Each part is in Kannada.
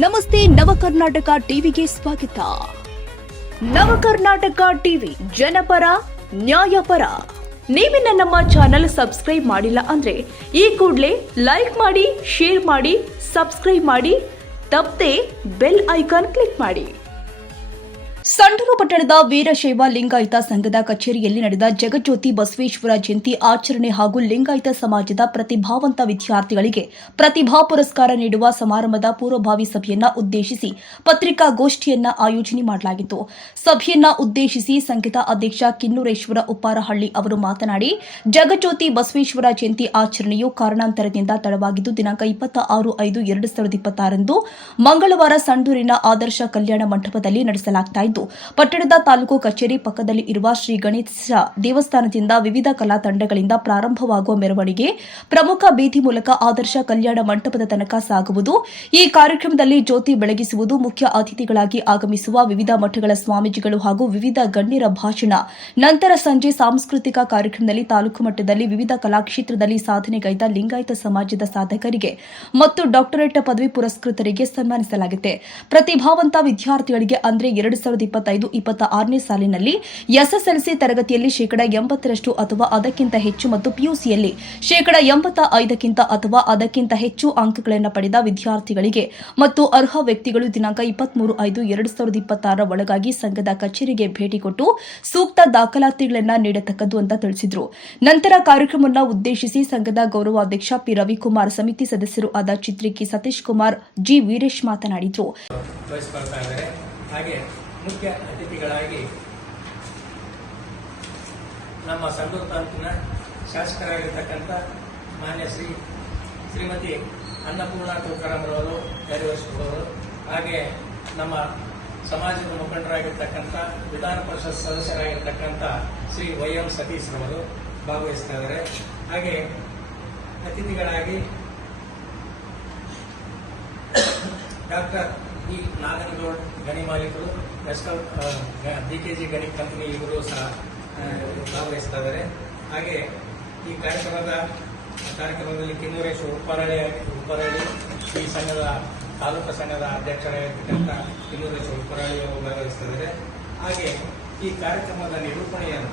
ನಮಸ್ತೆ ನವಕರ್ನಾಟಕ ಟಿವಿಗೆ ಸ್ವಾಗತ. ನವಕರ್ನಾಟಕ ಟಿವಿ ಜನಪರ ನ್ಯಾಯಪರ. ನೀವಿನ್ನ ನಮ್ಮ ಚಾನೆಲ್ ಸಬ್ಸ್ಕ್ರೈಬ್ ಮಾಡಿಲ್ಲ ಅಂದ್ರೆ ಈ ಕೂಡಲೇ ಲೈಕ್ ಮಾಡಿ, ಶೇರ್ ಮಾಡಿ, ಸಬ್ಸ್ಕ್ರೈಬ್ ಮಾಡಿ, ತಪ್ಪದೆ ಬೆಲ್ ಐಕಾನ್ ಕ್ಲಿಕ್ ಮಾಡಿ. ಸಂಡೂರು ಪಟ್ಟಣದ ವೀರಶೈವ ಲಿಂಗಾಯತ ಸಂಘದ ಕಚೇರಿಯಲ್ಲಿ ನಡೆದ ಜಗಜ್ಯೋತಿ ಬಸವೇಶ್ವರ ಜಯಂತಿ ಆಚರಣೆ ಹಾಗೂ ಲಿಂಗಾಯತ ಸಮಾಜದ ಪ್ರತಿಭಾವಂತ ವಿದ್ಯಾರ್ಥಿಗಳಿಗೆ ಪ್ರತಿಭಾ ಪುರಸ್ಕಾರ ನೀಡುವ ಸಮಾರಂಭದ ಪೂರ್ವಭಾವಿ ಸಭೆಯನ್ನ ಉದ್ದೇಶಿಸಿ ಪತ್ರಿಕಾಗೋಷ್ಠಿಯನ್ನ ಆಯೋಜನೆ ಮಾಡಲಾಗಿತ್ತು. ಸಭೆಯನ್ನ ಉದ್ದೇಶಿಸಿ ಸಂಘದ ಅಧ್ಯಕ್ಷ ಕಿನ್ನೂರೇಶ್ವರ ಉಪ್ಪಾರಹಳ್ಳಿ ಅವರು ಮಾತನಾಡಿ, ಜಗಜ್ಯೋತಿ ಬಸವೇಶ್ವರ ಜಯಂತಿ ಆಚರಣೆಯು ಕಾರಣಾಂತರದಿಂದ ತಡವಾಗಿದ್ದು ದಿನಾಂಕ 26/5/2026 ಮಂಗಳವಾರ ಸಂಡೂರಿನ ಆದರ್ಶ ಕಲ್ಯಾಣ ಮಂಟಪದಲ್ಲಿ ನಡೆಸಲಾಗುತ್ತಿದೆ. ಪಟ್ಟಣದ ತಾಲೂಕು ಕಚೇರಿ ಪಕ್ಕದಲ್ಲಿ ಇರುವ ಶ್ರೀ ಗಣೇಶ ದೇವಸ್ಥಾನದಿಂದ ವಿವಿಧ ಕಲಾ ತಂಡಗಳಿಂದ ಪ್ರಾರಂಭವಾಗುವ ಮೆರವಣಿಗೆ ಪ್ರಮುಖ ಬೀದಿ ಮೂಲಕ ಆದರ್ಶ ಕಲ್ಯಾಣ ಮಂಟಪದ ತನಕ ಸಾಗುವುದು. ಈ ಕಾರ್ಯಕ್ರಮದಲ್ಲಿ ಜ್ಯೋತಿ ಬೆಳಗಿಸುವುದು, ಮುಖ್ಯ ಅತಿಥಿಗಳಾಗಿ ಆಗಮಿಸುವ ವಿವಿಧ ಮಠಗಳ ಸ್ವಾಮೀಜಿಗಳು ಹಾಗೂ ವಿವಿಧ ಗಣ್ಯರ ಭಾಷಣ. ನಂತರ ಸಂಜೆ ಸಾಂಸ್ಕೃತಿಕ ಕಾರ್ಯಕ್ರಮದಲ್ಲಿ ತಾಲೂಕು ಮಟ್ಟದಲ್ಲಿ ವಿವಿಧ ಕಲಾಕ್ಷೇತ್ರದಲ್ಲಿ ಸಾಧನೆಗೈದ ಲಿಂಗಾಯತ ಸಮಾಜದ ಸಾಧಕರಿಗೆ ಮತ್ತು ಡಾಕ್ಟರೇಟ್ ಪದವಿ ಪುರಸ್ಕೃತರಿಗೆ ಸನ್ಮಾನಿಸಲಾಗಿದೆ. ಪ್ರತಿಭಾವಂತ ವಿದ್ಯಾರ್ಥಿಗಳಿಗೆ ಅಂದ್ರೆ 2025-26ನೇ ಸಾಲಿನಲ್ಲಿ ಎಸ್ಎಸ್ಎಲ್ಸಿ ತರಗತಿಯಲ್ಲಿ 80% ಅಥವಾ ಅದಕ್ಕಿಂತ ಹೆಚ್ಚು ಮತ್ತು ಪಿಯುಸಿಯಲ್ಲಿ 85% ಅಥವಾ ಅದಕ್ಕಿಂತ ಹೆಚ್ಚು ಅಂಕಗಳನ್ನು ಪಡೆದ ವಿದ್ಯಾರ್ಥಿಗಳಿಗೆ ಮತ್ತು ಅರ್ಹ ವ್ಯಕ್ತಿಗಳು ದಿನಾಂಕ 23/5/2026 ಒಳಗಾಗಿ ಸಂಘದ ಕಚೇರಿಗೆ ಭೇಟಿ ಕೊಟ್ಟು ಸೂಕ್ತ ದಾಖಲಾತಿಗಳನ್ನು ನೀಡತಕ್ಕದ್ದು ಅಂತ ತಿಳಿಸಿದರು. ನಂತರ ಕಾರ್ಯಕ್ರಮವನ್ನು ಉದ್ದೇಶಿಸಿ ಸಂಘದ ಗೌರವಾಧ್ಯಕ್ಷ ಪಿ ರವಿಕುಮಾರ್, ಸಮಿತಿ ಸದಸ್ಯರು ಆದ ಚಿತ್ರಿಕಿ ಸತೀಶ್ ಕುಮಾರ್, ಜಿ ವೀರೇಶ್ ಮಾತನಾಡಿದರು. ಹಾಗೆ ಮುಖ್ಯ ಅತಿಥಿಗಳಾಗಿ ನಮ್ಮ ಸಂಡೂರು ತಾಲೂಕಿನ ಶಾಸಕರಾಗಿರ್ತಕ್ಕಂಥ ಮಾನ್ಯ ಶ್ರೀಮತಿ ಅನ್ನಪೂರ್ಣ ತುಕಾರಾಮ್ರವರು ನೆರವೇರಿಸಿರುವವರು, ಹಾಗೆ ನಮ್ಮ ಸಮಾಜದ ಮುಖಂಡರಾಗಿರ್ತಕ್ಕಂಥ ವಿಧಾನ ಪರಿಷತ್ ಸದಸ್ಯರಾಗಿರ್ತಕ್ಕಂಥ ಶ್ರೀ ವೈ.ಎಂ. ಸತೀಶ್ ರವರು ಭಾಗವಹಿಸ್ತಾ ಇದ್ದಾರೆ. ಹಾಗೆ ಅತಿಥಿಗಳಾಗಿ ಡಾಕ್ಟರ್ ಈ ನಾಗನಗೌಡ ಗಣಿ ಮಾಲೀಕರು, ಡಿಕೆಜಿ ಗಣಿ ಕಂಪನಿ ಇವರು ಸಹ ಭಾಗವಹಿಸ್ತಾ ಇದ್ದಾರೆ. ಹಾಗೆ ಈ ಕಾರ್ಯಕ್ರಮದಲ್ಲಿ ಕಿನ್ನೂರೇಶ್ವರ ಉಪ್ಪರಹಳ್ಳಿ ಈ ಸಂಘದ ತಾಲೂಕು ಸಂಘದ ಅಧ್ಯಕ್ಷರಾಗಿರ್ತಕ್ಕಂಥ ಕಿನ್ನೂರೇಶ್ವರ ಉಪ್ಪರಹಳ್ಳಿ ಅವರು ಭಾಗವಹಿಸ್ತಾ ಇದ್ದಾರೆ. ಹಾಗೆ ಈ ಕಾರ್ಯಕ್ರಮದ ನಿರೂಪಣೆಯನ್ನು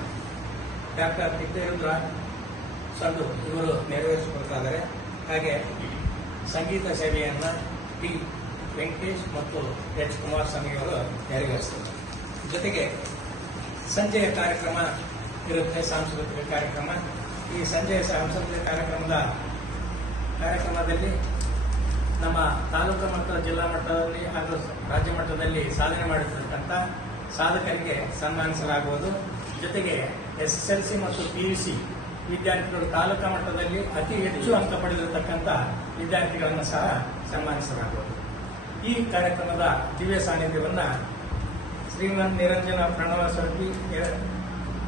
ಡಾಕ್ಟರ್ ತಿಪ್ಪೇರುದ್ರ ಸಂಡು ಇವರು ನೆರವೇರಿಸಿಕೊಡ್ತಾ ಇದ್ದಾರೆ. ಹಾಗೆ ಸಂಗೀತ ಸೇವೆಯನ್ನು ಟಿ ವೆಂಕಟೇಶ್ ಮತ್ತು ಎಚ್ ಕುಮಾರಸ್ವಾಮಿ ಅವರು ನೆರವೇರಿಸಿದರು. ಜೊತೆಗೆ ಸಂಜೆಯ ಕಾರ್ಯಕ್ರಮ ಇರುತ್ತೆ, ಸಾಂಸ್ಕೃತಿಕ ಕಾರ್ಯಕ್ರಮ. ಈ ಸಂಜೆಯ ಸಾಂಸ್ಕೃತಿಕ ಕಾರ್ಯಕ್ರಮದಲ್ಲಿ ನಮ್ಮ ತಾಲೂಕು ಮಟ್ಟ, ಜಿಲ್ಲಾ ಮಟ್ಟದಲ್ಲಿ ಹಾಗೂ ರಾಜ್ಯ ಮಟ್ಟದಲ್ಲಿ ಸಾಧನೆ ಮಾಡಿರ್ತಕ್ಕಂಥ ಸಾಧಕರಿಗೆ ಸನ್ಮಾನಿಸಲಾಗುವುದು. ಜೊತೆಗೆ ಎಸ್ಎಸ್ಎಲ್ಸಿ ಮತ್ತು ಪಿಯುಸಿ ವಿದ್ಯಾರ್ಥಿಗಳು ತಾಲೂಕಾ ಮಟ್ಟದಲ್ಲಿ ಅತಿ ಹೆಚ್ಚು ಅಂಕ ಪಡೆದಿರತಕ್ಕಂಥ ವಿದ್ಯಾರ್ಥಿಗಳನ್ನು ಸಹ ಸನ್ಮಾನಿಸಲಾಗುವುದು. ಈ ಕಾರ್ಯಕ್ರಮದ ದಿವ್ಯ ಸಾನ್ನಿಧ್ಯವನ್ನು ಶ್ರೀಮನ್ ನಿರಂಜನ ಪ್ರಣವ ಸ್ವರೂಪಿ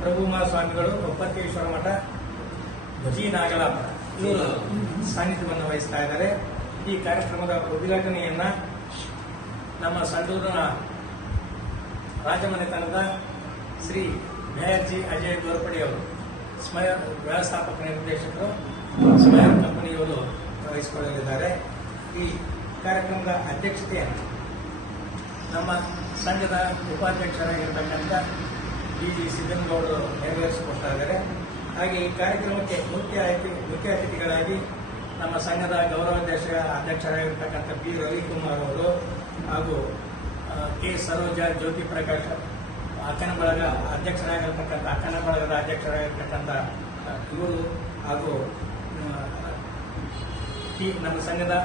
ಪ್ರಭುಮಾರ ಸ್ವಾಮಿಗಳು, ಒಪ್ಪತ್ತೇಶ್ವರ ಮಠ, ಜಿ ನಾಗಲಾಪುರ ಇವರು ಸಾನ್ನಿಧ್ಯವನ್ನು ವಹಿಸ್ತಾ ಇದ್ದಾರೆ. ಈ ಕಾರ್ಯಕ್ರಮದ ಉದ್ಘಾಟನೆಯನ್ನ ನಮ್ಮ ಸಂಡೂರಿನ ರಾಜಮನೆತನದ ಶ್ರೀ ಮೇಯರ್ ಅಜಯ್ ಗೋರ್ಪಡೆ ಅವರು, ಸ್ಮೈರ್ ವ್ಯವಸ್ಥಾಪಕ ನಿರ್ದೇಶಕರು, ಸ್ಮೈರ್ ಕಂಪನಿಯವರು ವಹಿಸಿಕೊಳ್ಳಲಿದ್ದಾರೆ. ಈ ಕಾರ್ಯಕ್ರಮದ ಅಧ್ಯಕ್ಷತೆಯನ್ನು ನಮ್ಮ ಸಂಘದ ಉಪಾಧ್ಯಕ್ಷರಾಗಿರ್ತಕ್ಕಂಥ ಡಿ.ಜಿ. ಸಿದ್ದನಗೌಡರು ನೆರವೇರಿಸಿಕೊಡ್ತಾ ಇದ್ದಾರೆ. ಹಾಗೆ ಈ ಕಾರ್ಯಕ್ರಮಕ್ಕೆ ಮುಖ್ಯ ಅತಿಥಿಗಳಾಗಿ ನಮ್ಮ ಸಂಘದ ಅಧ್ಯಕ್ಷರಾಗಿರ್ತಕ್ಕಂಥ ಪಿ ರವಿಕುಮಾರ್ ಅವರು ಹಾಗೂ ಕೆ ಸರೋಜ, ಜ್ಯೋತಿ ಪ್ರಕಾಶ್, ಅಕ್ಕನ ಬಳಗ ಅಧ್ಯಕ್ಷರಾಗಿರ್ತಕ್ಕಂಥ ಅಕ್ಕನ ಬಳಗದ ಅಧ್ಯಕ್ಷರಾಗಿರ್ತಕ್ಕಂಥ ಇವರು ಹಾಗೂ ನಮ್ಮ ಸಂಘದ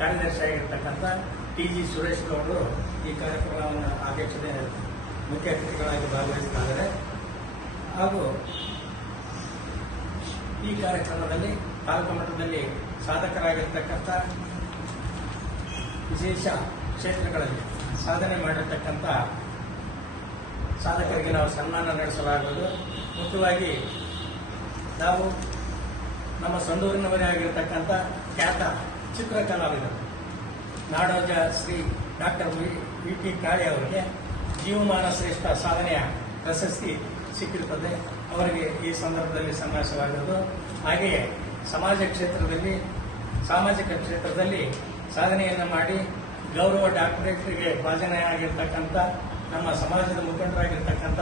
ಕಾರ್ಯದರ್ಶಿಯಾಗಿರ್ತಕ್ಕಂಥ ಟಿ.ಜಿ. ಸುರೇಶ್ ಗೌಡರು ಈ ಕಾರ್ಯಕ್ರಮವನ್ನು ಅಧ್ಯಕ್ಷತೆ ಮುಖ್ಯ ಅತಿಥಿಗಳಾಗಿ ಭಾಗವಹಿಸ್ತಾ ಇದ್ದಾರೆ. ಹಾಗೂ ಈ ಕಾರ್ಯಕ್ರಮದಲ್ಲಿ ತಾಲೂಕು ಮಟ್ಟದಲ್ಲಿ ಸಾಧಕರಾಗಿರ್ತಕ್ಕಂಥ ವಿಶೇಷ ಕ್ಷೇತ್ರಗಳಲ್ಲಿ ಸಾಧನೆ ಮಾಡಿರ್ತಕ್ಕಂಥ ಸಾಧಕರಿಗೆ ನಾವು ಸನ್ಮಾನ ನಡೆಸಲಾಗುವುದು. ಮುಖ್ಯವಾಗಿ ನಾವು ನಮ್ಮ ಸಂಡೂರಿನವರೇ ಆಗಿರ್ತಕ್ಕಂಥ ಖ್ಯಾತ ಚಿತ್ರಕಲಾವಿದರು ನಾಡೋಜ ಶ್ರೀ ಡಾಕ್ಟರ್ ವಿ.ಟಿ. ಕಾಳೆ ಅವರಿಗೆ ಜೀವಮಾನ ಶ್ರೇಷ್ಠ ಸಾಧನೆಯ ಪ್ರಶಸ್ತಿ ಸಿಕ್ಕಿರುತ್ತದೆ. ಅವರಿಗೆ ಈ ಸಂದರ್ಭದಲ್ಲಿ ಸನ್ಮಾನಿಸಲಾಗುವುದು. ಹಾಗೆಯೇ ಸಾಮಾಜಿಕ ಕ್ಷೇತ್ರದಲ್ಲಿ ಸಾಧನೆಯನ್ನು ಮಾಡಿ ಗೌರವ ಡಾಕ್ಟರೇಟ್ಗೆ ಭಾಜನೆಯಾಗಿರ್ತಕ್ಕಂಥ ನಮ್ಮ ಸಮಾಜದ ಮುಖಂಡರಾಗಿರ್ತಕ್ಕಂಥ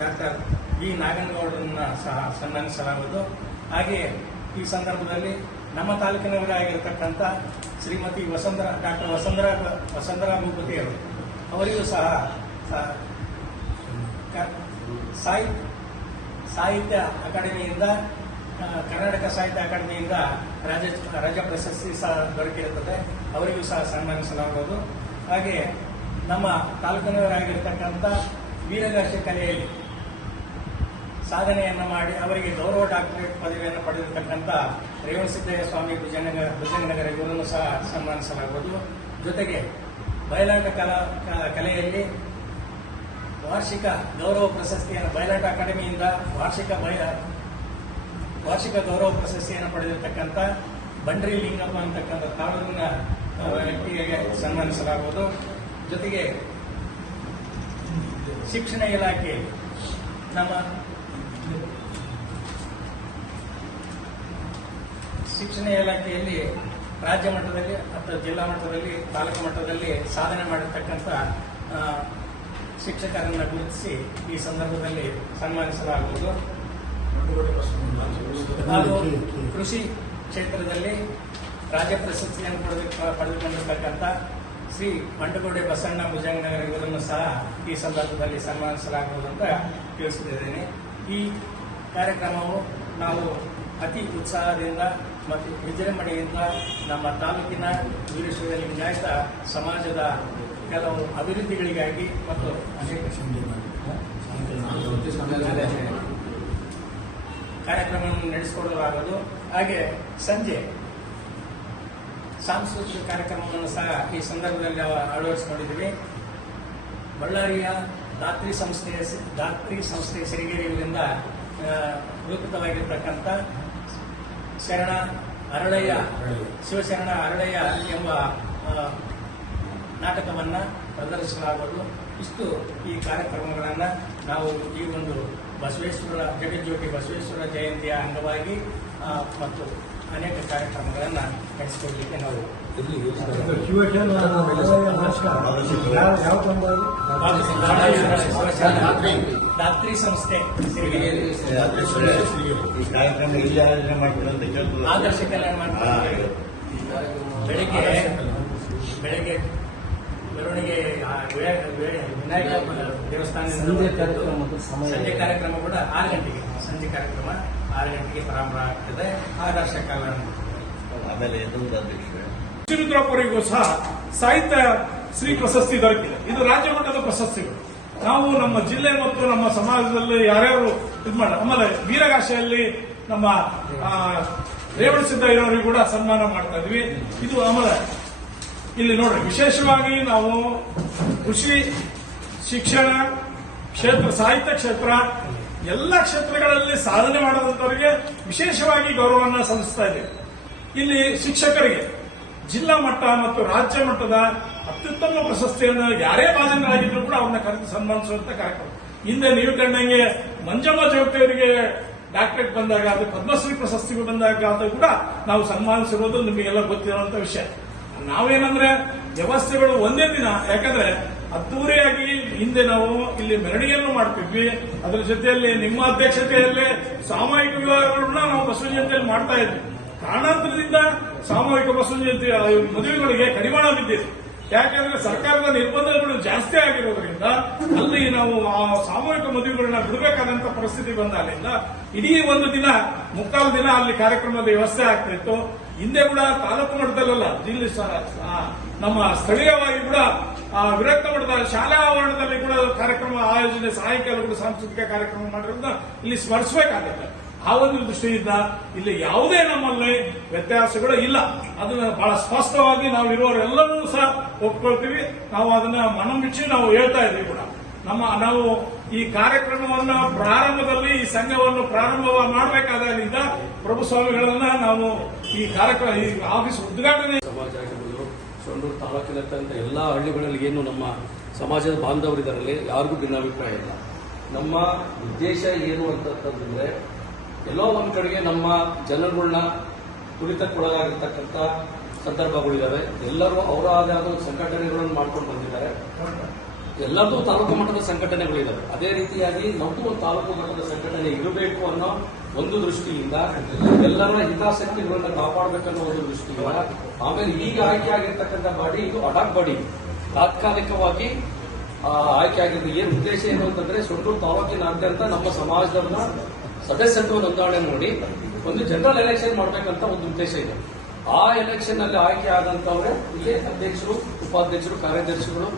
ಡಾಕ್ಟರ್ ವಿ ನಾಗನಗೌಡರನ್ನ ಸಹ ಸನ್ಮಾನಿಸಲಾಗುವುದು. ಹಾಗೆಯೇ ಈ ಸಂದರ್ಭದಲ್ಲಿ ನಮ್ಮ ತಾಲೂಕಿನವರಾಗಿರ್ತಕ್ಕಂಥ ಶ್ರೀಮತಿ ಡಾಕ್ಟರ್ ವಸುಂಧರಾ ಭೂಪತಿಯವರು ಅವರಿಗೂ ಸಹ ಸಾಹಿತ್ಯ ಅಕಾಡೆಮಿಯಿಂದ ಕರ್ನಾಟಕ ಸಾಹಿತ್ಯ ಅಕಾಡೆಮಿಯಿಂದ ರಾಜ್ಯ ಪ್ರಶಸ್ತಿ ಸಹ ದೊರಕಿರುತ್ತದೆ. ಅವರಿಗೂ ಸಹ ಸನ್ಮಾನಿಸಲಾಗುವುದು. ಹಾಗೆಯೇ ನಮ್ಮ ತಾಲೂಕಿನವರಾಗಿರ್ತಕ್ಕಂಥ ವೀರಗಾಸೆ ಕಲೆಯಲ್ಲಿ ಸಾಧನೆಯನ್ನು ಮಾಡಿ ಅವರಿಗೆ ಗೌರವ ಡಾಕ್ಟರೇಟ್ ಪದವಿಯನ್ನು ಪಡೆದಿರತಕ್ಕಂಥ ರೇವಣಸಿದ್ದಯ್ಯ ಸ್ವಾಮಿ ಭುಜಂಗನಗರ ಇವರನ್ನು ಸಹ ಸನ್ಮಾನಿಸಲಾಗುವುದು. ಜೊತೆಗೆ ಬಯಲಾಟ ಕಲೆಯಲ್ಲಿ ವಾರ್ಷಿಕ ಗೌರವ ಪ್ರಶಸ್ತಿಯನ್ನು ಬಯಲಾಟ ಅಕಾಡೆಮಿಯಿಂದ ವಾರ್ಷಿಕ ಗೌರವ ಪ್ರಶಸ್ತಿಯನ್ನು ಪಡೆದಿರತಕ್ಕಂಥ ಬಂಡ್ರಿ ಲಿಂಗಪ್ಪ ಅಂತಕ್ಕಂಥ ತಾಲೂಕಿನ ವ್ಯಕ್ತಿಗೆ ಸನ್ಮಾನಿಸಲಾಗುವುದು. ಜೊತೆಗೆ ಶಿಕ್ಷಣ ಇಲಾಖೆ ನಮ್ಮ ಶಿಕ್ಷಣ ಇಲಾಖೆಯಲ್ಲಿ ರಾಜ್ಯ ಮಟ್ಟದಲ್ಲಿ ಅಥವಾ ಜಿಲ್ಲಾ ಮಟ್ಟದಲ್ಲಿ ತಾಲೂಕು ಮಟ್ಟದಲ್ಲಿ ಸಾಧನೆ ಮಾಡಿರ್ತಕ್ಕಂಥ ಶಿಕ್ಷಕರನ್ನು ಗುರುತಿಸಿ ಈ ಸಂದರ್ಭದಲ್ಲಿ ಸನ್ಮಾನಿಸಲಾಗುವುದು. ಹಾಗೂ ಕೃಷಿ ಕ್ಷೇತ್ರದಲ್ಲಿ ರಾಜ್ಯ ಪ್ರಶಸ್ತಿಯನ್ನು ಪಡೆದುಕೊಂಡಿರ್ತಕ್ಕಂಥ ಶ್ರೀ ಮಂಡಗೋಡೆ ಬಸಣ್ಣ ಭುಜಂಗನಗರ ಇವರನ್ನು ಸಹ ಈ ಸಂದರ್ಭದಲ್ಲಿ ಸನ್ಮಾನಿಸಲಾಗುವುದು ಅಂತ ತಿಳಿಸುತ್ತಿದ್ದೇನೆ. ಈ ಕಾರ್ಯಕ್ರಮವು ನಾವು ಅತಿ ಉತ್ಸಾಹದಿಂದ ಮತ್ತು ವಿಜೃಂಭಣೆಯಿಂದ ನಮ್ಮ ತಾಲೂಕಿನ ವೀರಶೈವ ಲಿಂಗಾಯತ ಸಮಾಜದ ಕೆಲವು ಅಭಿವೃದ್ಧಿಗಳಿಗಾಗಿ ಮತ್ತು ಅನೇಕ ಕಾರ್ಯಕ್ರಮವನ್ನು ನಡೆಸಿಕೊಳ್ಳಲಾಗುವುದು. ಹಾಗೆ ಸಂಜೆ ಸಾಂಸ್ಕೃತಿಕ ಕಾರ್ಯಕ್ರಮವನ್ನು ಸಹ ಈ ಸಂದರ್ಭದಲ್ಲಿ ಅಳವಡಿಸಿಕೊಂಡಿದ್ದೀವಿ. ಬಳ್ಳಾರಿಯ ದಾತ್ರಿ ಸಂಸ್ಥೆ ಸಿರಿಗೆರೆಯಿಂದ ರೂಪಿತವಾಗಿರ್ತಕ್ಕಂಥ ಶಿವಶರಣ ಅರಳಯ್ಯ ಎಂಬ ನಾಟಕವನ್ನು ಪ್ರದರ್ಶಿಸಲಾಗುವುದು. ಇಷ್ಟು ಈ ಕಾರ್ಯಕ್ರಮಗಳನ್ನು ನಾವು ಈ ಒಂದು ಜಗಜ್ಯೋತಿ ಬಸವೇಶ್ವರ ಜಯಂತಿಯ ಅಂಗವಾಗಿ ಮತ್ತು ಅನೇಕ ಕಾರ್ಯಕ್ರಮಗಳನ್ನು ನಡೆಸಿಕೊಡಲಿಕ್ಕೆ ನಾವು ದಾತ್ರಿ ಸಂಸ್ಥೆ ಆದರ್ಶ ಕಲ್ಯಾಣ ಮಾಡ್ತಾರೆ. ಬೆಳಗ್ಗೆ ಮೆರವಣಿಗೆ ವಿನಾಯಕ ದೇವಸ್ಥಾನದಿಂದ ಸಂಜೆ ಕಾರ್ಯಕ್ರಮ ಕೂಡ 6 ಗಂಟೆಗೆ ಪ್ರಾರಂಭ ಆಗ್ತದೆ. ಆದರ್ಶ ಕಲ್ಯಾಣ ಆಮೇಲೆ ರುದ್ರಪ್ಪರಿಗೂ ಸಹ ಸಾಹಿತ್ಯ ಶ್ರೀ ಪ್ರಶಸ್ತಿ ದೊರಕಿದೆ. ಇದು ರಾಜ್ಯ ಮಟ್ಟದ ಪ್ರಶಸ್ತಿಗಳು. ನಾವು ನಮ್ಮ ಜಿಲ್ಲೆ ಮತ್ತು ನಮ್ಮ ಸಮಾಜದಲ್ಲಿ ಯಾರ್ಯಾರು ಆಮೇಲೆ ವೀರಗಾಸೆಯಲ್ಲಿ ನಮ್ಮ ರೇವಣಸಿದ್ದಯ್ಯನವರಿಗೂ ಕೂಡ ಸನ್ಮಾನ ಮಾಡ್ತಾ ಇದ್ವಿ. ಇದು ಆಮೇಲೆ ಇಲ್ಲಿ ನೋಡ್ರಿ, ವಿಶೇಷವಾಗಿ ನಾವು ಕೃಷಿ, ಶಿಕ್ಷಣ ಕ್ಷೇತ್ರ, ಸಾಹಿತ್ಯ ಕ್ಷೇತ್ರ ಎಲ್ಲ ಕ್ಷೇತ್ರಗಳಲ್ಲಿ ಸಾಧನೆ ಮಾಡದಂತವರಿಗೆ ವಿಶೇಷವಾಗಿ ಗೌರವವನ್ನು ಸಲ್ಲಿಸ್ತಾ ಇದ್ದೇವೆ. ಇಲ್ಲಿ ಶಿಕ್ಷಕರಿಗೆ ಜಿಲ್ಲಾ ಮಟ್ಟ ಮತ್ತು ರಾಜ್ಯ ಮಟ್ಟದ ಅತ್ಯುತ್ತಮ ಪ್ರಶಸ್ತಿಯನ್ನು ಯಾರೇ ಭಾಜನರಾಗಿದ್ರು ಕೂಡ ಅವ್ರನ್ನ ಕರೆದು ಸನ್ಮಾನಿಸುವಂತ ಕಾರ್ಯಕ್ರಮ. ಹಿಂದೆ ನೀವು ಕಂಡಂಗೆ ಮಂಜಮ್ಮ ಜೋಗತಿ ಅವರಿಗೆ ಡಾಕ್ಟರೇಟ್ ಬಂದಾಗ, ಅದು ಪದ್ಮಶ್ರೀ ಪ್ರಶಸ್ತಿಗಳು ಬಂದಾಗ ಅದು ಕೂಡ ನಾವು ಸನ್ಮಾನಿಸಿರೋದು ನಿಮಗೆಲ್ಲ ಗೊತ್ತಿರುವಂತ ವಿಷಯ. ನಾವೇನಂದ್ರೆ ವ್ಯವಸ್ಥೆಗಳು ಒಂದೇ ದಿನ, ಯಾಕಂದ್ರೆ ಅದ್ದೂರಿಯಾಗಿ ಹಿಂದೆ ನಾವು ಇಲ್ಲಿ ಮೆರವಣಿಗೆಯನ್ನು ಮಾಡ್ತಿದ್ವಿ. ಅದರ ಜೊತೆಯಲ್ಲಿ ನಿಮ್ಮ ಅಧ್ಯಕ್ಷತೆಯಲ್ಲಿ ಸಾಮೂಹಿಕ ವಿವಾಹಗಳನ್ನ ನಾವು ಬಸವ ಜಯಂತಿಯಲ್ಲಿ ಮಾಡ್ತಾ ಇದ್ವಿ. ಕಾರಣಾಂತರದಿಂದ ಸಾಮೂಹಿಕ ಬಸವ ಜಯಂತಿ ಮದುವೆಗಳಿಗೆ ಕಡಿವಾಣ ಬಿದ್ದಿದೆ. ಯಾಕಂದ್ರೆ ಸರ್ಕಾರದ ನಿರ್ಬಂಧಗಳು ಜಾಸ್ತಿ ಆಗಿರೋದ್ರಿಂದ ಅಲ್ಲಿ ನಾವು ಆ ಸಾಮೂಹಿಕ ಮದುವೆಗಳನ್ನ ಬಿಡಬೇಕಾದಂತ ಪರಿಸ್ಥಿತಿ ಬಂದಾಗಲಿಂದ ಇಡೀ ಒಂದು ದಿನ, ಮುಕ್ಕಾಲು ದಿನ ಅಲ್ಲಿ ಕಾರ್ಯಕ್ರಮದ ವ್ಯವಸ್ಥೆ ಆಗ್ತಾ ಇತ್ತು. ಹಿಂದೆ ಕೂಡ ತಾಲೂಕು ಮಟ್ಟದಲ್ಲ, ಜಿಲ್ಲೆ ನಮ್ಮ ಸ್ಥಳೀಯವಾಗಿ ಕೂಡ ವಿರಕ್ತ ಮಟ್ಟದ ಶಾಲಾ ಆವರಣದಲ್ಲಿ ಕೂಡ ಕಾರ್ಯಕ್ರಮ ಆಯೋಜನೆ, ಸಾಯಂಕಾಲ ಕೂಡ ಸಾಂಸ್ಕೃತಿಕ ಕಾರ್ಯಕ್ರಮ ಮಾಡಿರೋದ್ರಿಂದ ಇಲ್ಲಿ ಸ್ಮರಿಸಬೇಕಾಗುತ್ತೆ. ಆ ಒಂದು ದೃಷ್ಟಿಯಿಂದ ಇಲ್ಲಿ ಯಾವುದೇ ನಮ್ಮಲ್ಲಿ ವ್ಯತ್ಯಾಸಗಳು ಇಲ್ಲ. ಅದನ್ನ ಬಹಳ ಸ್ಪಷ್ಟವಾಗಿ ನಾವು ಇರುವವರೆಲ್ಲರೂ ಸಹ ಒಪ್ಕೊಳ್ತೀವಿ. ನಾವು ಅದನ್ನ ಮನಮುಚ್ಚಿ ನಾವು ಹೇಳ್ತಾ ಇದ್ದೀವಿ ಕೂಡ. ನಾವು ಈ ಕಾರ್ಯಕ್ರಮವನ್ನ ಪ್ರಾರಂಭದಲ್ಲಿ, ಈ ಸಂಘವನ್ನು ಪ್ರಾರಂಭ ಮಾಡಬೇಕಾದಾಗಲಿಂದ ಪ್ರಭು ಸ್ವಾಮಿಗಳನ್ನ ನಾವು ಈ ಕಾರ್ಯಕ್ರಮ, ಈ ಆಫೀಸ್ ಉದ್ಘಾಟನೆ ಸಮಾಜ ಆಗಿರ್ಬೋದು, ಸೊಂಡೂರು ತಾಲೂಕಿನಂತ ಎಲ್ಲಾ ಹಳ್ಳಿಗಳಲ್ಲಿ ಏನು ನಮ್ಮ ಸಮಾಜದ ಬಾಂಧವರಿದರಲ್ಲಿ ಯಾರಿಗೂ ಭಿನ್ನಾಭಿಪ್ರಾಯ ಇಲ್ಲ. ನಮ್ಮ ಉದ್ದೇಶ ಏನು ಅಂತಂದ್ರೆ ಎಲ್ಲೋ ಒಂದ್ ಕಡೆಗೆ ನಮ್ಮ ಜನಗಳನ್ನ ತುಳಿತಕ್ಕೊಳಗಾಗಿರ್ತಕ್ಕಂಥ ಸಂದರ್ಭಗಳಿದ್ದಾವೆ. ಎಲ್ಲರೂ ಅವರಾದ ಸಂಘಟನೆಗಳನ್ನು ಮಾಡ್ಕೊಂಡು ಬಂದಿದ್ದಾರೆ. ಎಲ್ಲದೂ ತಾಲೂಕು ಮಟ್ಟದ ಸಂಘಟನೆಗಳಿದ್ದಾವೆ. ಅದೇ ರೀತಿಯಾಗಿ ನಮ್ಮದು ಒಂದು ತಾಲೂಕು ಮಟ್ಟದ ಸಂಘಟನೆ ಇರಬೇಕು ಅನ್ನೋ ಒಂದು ದೃಷ್ಟಿಯಿಂದ, ಎಲ್ಲರ ಹಿತಾಸಕ್ತಿಗಳನ್ನ ಕಾಪಾಡಬೇಕನ್ನೋ ಒಂದು ದೃಷ್ಟಿಯಿಂದ, ಆಮೇಲೆ ಈಗ ಆಯ್ಕೆ ಆಗಿರ್ತಕ್ಕಂಥ ಬಾಡಿ ಇದು ಅಡಾಕ್ ಬಾಡಿ, ತಾತ್ಕಾಲಿಕವಾಗಿ ಆಯ್ಕೆ ಆಗಿದ್ದು. ಏನು ಉದ್ದೇಶ ಏನು ಅಂತಂದ್ರೆ, ಸೊಂಡೂರು ತಾಲೂಕಿನಾದ್ಯಂತ ನಮ್ಮ ಸಮಾಜದವನ್ನ ಸದಸ್ಯತ್ವ ನೋಂದಣಿ ಮಾಡಿ ಒಂದು ಜನರಲ್ ಎಲೆಕ್ಷನ್ ಮಾಡ್ಬೇಕಂತ ಒಂದು ಉದ್ದೇಶ ಇದೆ. ಆ ಎಲೆಕ್ಷನ್ ಅಲ್ಲಿ ಆಯ್ಕೆ ಆದಂತವ್ರೆ ಇಲ್ಲಿ ಅಧ್ಯಕ್ಷರು, ಉಪಾಧ್ಯಕ್ಷರು, ಕಾರ್ಯದರ್ಶಿಗಳು,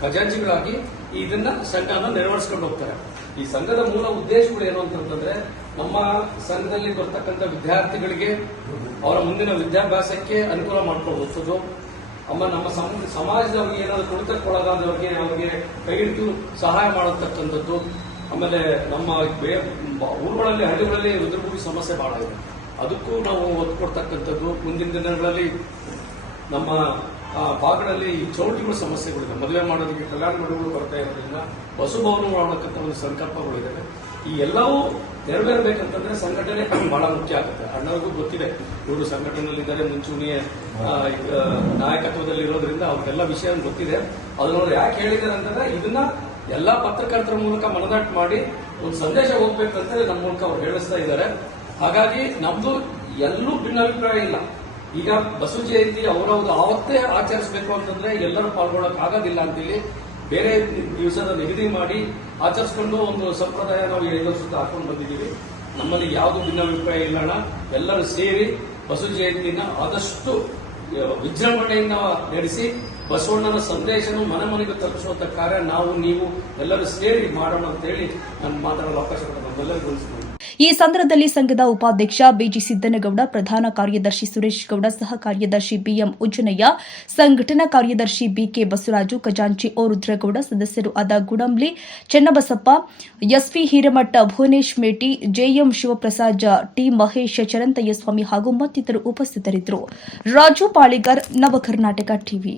ಖಜಾಂಚಿಗಳಾಗಿ ಇದನ್ನ ಸಂಘನ ನಿರ್ವಹಿಸ್ಕೊಂಡು ಹೋಗ್ತಾರೆ. ಈ ಸಂಘದ ಮೂಲ ಉದ್ದೇಶಗಳು ಏನು ಅಂತಂದ್ರೆ, ನಮ್ಮ ಸಂಘದಲ್ಲಿ ಬರ್ತಕ್ಕಂಥ ವಿದ್ಯಾರ್ಥಿಗಳಿಗೆ ಅವರ ಮುಂದಿನ ವಿದ್ಯಾಭ್ಯಾಸಕ್ಕೆ ಅನುಕೂಲ ಮಾಡ್ಕೊಳ್ಳುವುದು, ಆಮೇಲೆ ನಮ್ಮ ಸಮಾಜದವ್ರಿಗೆ ಏನಾದ್ರು ತುಳಿತಕ್ಕೊಳಗಾದವ್ರಿಗೆ ಅವ್ರಿಗೆ ಕೈ ಹಿಡಿದು ಸಹಾಯ ಮಾಡತಕ್ಕಂಥದ್ದು. ಆಮೇಲೆ ನಮ್ಮ ಊರುಗಳಲ್ಲಿ, ಹಳ್ಳಿಗಳಲ್ಲಿ ರುದ್ರಭೂಮಿ ಸಮಸ್ಯೆ ಬಹಳ ಇದೆ, ಅದಕ್ಕೂ ನಾವು ಒತ್ತು ಕೊಡ್ತಕ್ಕಂಥದ್ದು. ಮುಂದಿನ ದಿನಗಳಲ್ಲಿ ನಮ್ಮ ಭಾಗಗಳಲ್ಲಿ ಚೌಲ್ಟಿಗಳ ಸಮಸ್ಯೆಗಳಿದೆ, ಮದುವೆ ಮಾಡೋದಕ್ಕೆ ಕಲ್ಯಾಣ ಮಂಟಪಗಳು ಬರ್ತಾ ಇರೋದ್ರಿಂದ ವಸುಭವನ ಮಾಡತಕ್ಕಂಥ ಒಂದು ಸಂಕಲ್ಪಗಳಿದ್ದಾವೆ. ಈ ಎಲ್ಲವೂ ನೆರವೇರಬೇಕಂತಂದ್ರೆ ಸಂಘಟನೆ ಬಹಳ ಮುಖ್ಯ ಆಗುತ್ತೆ. ಅಣ್ಣವ್ರಿಗೂ ಗೊತ್ತಿದೆ, ಇವರು ಸಂಘಟನೆಯಲ್ಲಿದ್ದಾರೆ, ಮುಂಚೂಣಿಯ ನಾಯಕತ್ವದಲ್ಲಿ ಇರೋದ್ರಿಂದ ಅವ್ರಿಗೆಲ್ಲ ವಿಷಯ ಗೊತ್ತಿದೆ. ಅದನ್ನ ಯಾಕೆ ಹೇಳಿದ್ದಾರೆ ಅಂತಂದ್ರೆ, ಇದನ್ನ ಎಲ್ಲಾ ಪತ್ರಕರ್ತರ ಮೂಲಕ ಮನದಟ್ಟು ಮಾಡಿ ಒಂದು ಸಂದೇಶ ಹೋಗ್ಬೇಕಂತೇಳಿ ನಮ್ಮ ಮೂಲಕ ಅವ್ರು ಹೇಳಿಸ್ತಾ ಇದ್ದಾರೆ. ಹಾಗಾಗಿ ನಮ್ದು ಎಲ್ಲೂ ಭಿನ್ನಾಭಿಪ್ರಾಯ ಇಲ್ಲ. ಈಗ ಬಸವ ಜಯಂತಿ ಅವರವ್ರು ಆವತ್ತೇ ಆಚರಿಸಬೇಕು ಅಂತಂದ್ರೆ ಎಲ್ಲರೂ ಪಾಲ್ಗೊಳ್ಳಕ್ ಆಗೋದಿಲ್ಲ ಅಂತೇಳಿ ಬೇರೆ ದಿವಸದ ನಿಗದಿ ಮಾಡಿ ಆಚರಿಸ್ಕೊಂಡು ಒಂದು ಸಂಪ್ರದಾಯ ನಾವು 5 ವರ್ಷದ ಹಾಕೊಂಡು ಬಂದಿದ್ದೀವಿ. ನಮ್ಮಲ್ಲಿ ಯಾವುದು ಭಿನ್ನಾಭಿಪ್ರಾಯ ಇಲ್ಲಣ್ಣ. ಎಲ್ಲರೂ ಸೇರಿ ಬಸವ ಜಯಂತಿನ ಆದಷ್ಟು ವಿಜೃಂಭಣೆಯಿಂದ ನಡೆಸಿ ಬಸವಣ್ಣನ ಸಂದೇಶನ ಮನೆ ಮನೆಗೆ ತಲುಪಿಸುವಂತ ಕಾರ್ಯ ನಾವು ನೀವು ಎಲ್ಲರೂ ಸೇರಿ ಮಾಡೋಣ ಅಂತ ಹೇಳಿ ನಾನು ಮಾತಾಡಲು ಅವಕಾಶ ನಮ್ಮೆಲ್ಲರಿಗೂ ಅನಿಸ್ತೀನಿ. ಈ ಸಂದರ್ಭದಲ್ಲಿ ಸಂಘದ ಉಪಾಧ್ಯಕ್ಷ ಬಿಜಿ ಸಿದ್ದನಗೌಡ, ಪ್ರಧಾನ ಕಾರ್ಯದರ್ಶಿ ಸುರೇಶ್ ಗೌಡ, ಸಹ ಕಾರ್ಯದರ್ಶಿ ಬಿಎಂ ಉಜ್ಜನಯ್ಯ, ಸಂಘಟನಾ ಕಾರ್ಯದರ್ಶಿ ಬಿಕೆ ಬಸವರಾಜು, ಖಜಾಂಚಿ ಓ ರುದ್ರಗೌಡ, ಸದಸ್ಯರು ಆದ ಗುಡಂಬ್ಲಿ ಚೆನ್ನಬಸಪ್ಪ, ಎಸ್ವಿ ಹಿರೇಮಠ, ಭುವನೇಶ್ ಮೇಟಿ, ಜೆಎಂ ಶಿವಪ್ರಸಾದ್, ಟಿ ಮಹೇಶ್, ಚರಂತಯ್ಯ ಸ್ವಾಮಿ ಹಾಗೂ ಮತ್ತಿತರರು ಉಪಸ್ಥಿತರಿದ್ದರು. ರಾಜು ಪಾಳಿಗರ್, ನವಕರ್ನಾಟಕ ಟಿವಿ.